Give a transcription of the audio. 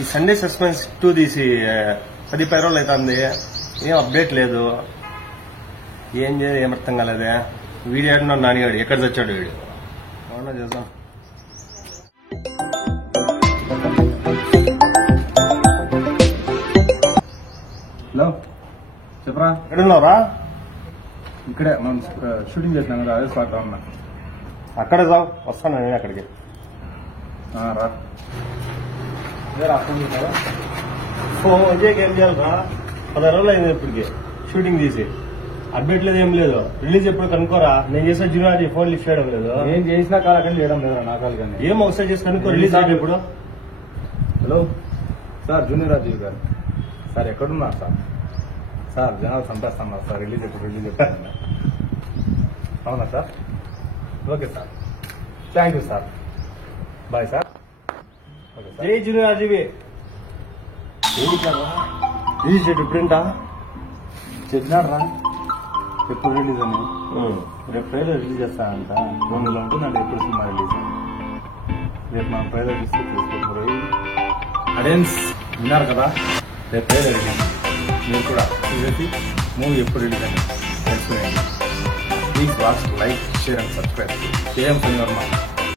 ఈ Sunday suspense 2 తీసి 10 రోజులు అవుతుంది, ఏం అప్డేట్ లేదు. ఏం చేయాలి ఏం అర్థం కాలేదే. వీడియో ఆడినాడు నానిగాడు, ఎక్కడ తెచ్చాడు వీడు. అవునా చేద్దాం. హలో చెప్పరా, ఎక్కడున్నావురా? ఇక్కడే మనం షూటింగ్ చేసినాం కదా, అదే స్పాట్ ఉన్నా. అక్కడే రావు, వస్తాను నేను అక్కడికి. రా ఫోన్ విజయ్కి ఏం చేయాలరా? 10 రోజులు అయింది ఇప్పటికి షూటింగ్ తీసి, అప్డేట్ లేదు ఏం లేదు. రిలీజ్ ఎప్పుడు కనుక్కోరా. నేను చేసిన జూనియర్ ఫోన్ లిఫ్ట్ చేయడం లేదు. నేను చేసిన కాల్ కానీ చేయడం లేదా నా కాల్ కానీ. ఏం అవసరం చేసి కనుక్కో. రిలీజ్ అయితే ఇప్పుడు. హలో సార్, జూనియర్ రాజీవ్ గారు సార్, ఎక్కడున్నారు సార్? సార్ జనాలు చంపేస్తున్నారు సార్, రిలీజ్ ఎప్పుడు అవునా sir? Okay sir, thank you sir, bye sir. Okay sir. జై జూనియర్ రాజీవి. రిలీజ్ డేట్ ఇప్పుడేంటా చెప్పినారు రా ఎప్పుడు రిలీజ్ అని. రేపు ట్రైలర్ రిలీజ్ చేస్తానంట. 2 నెలలు ఉంటున్నాడు ఎప్పుడు సినిమా రిలీజ్. రేపు మనం ట్రైలర్ ఇస్తే తీసుకుంటారు. ఆడియన్స్ విన్నారు కదా, రేపు ట్రైలర్ రిలీజ్. మీరు కూడా చూసేసి మూవీ ఎప్పుడు రిలీజ్ అని తెలుసుకునేయండి. Please watch, like, share and subscribe. KM Phani Varma.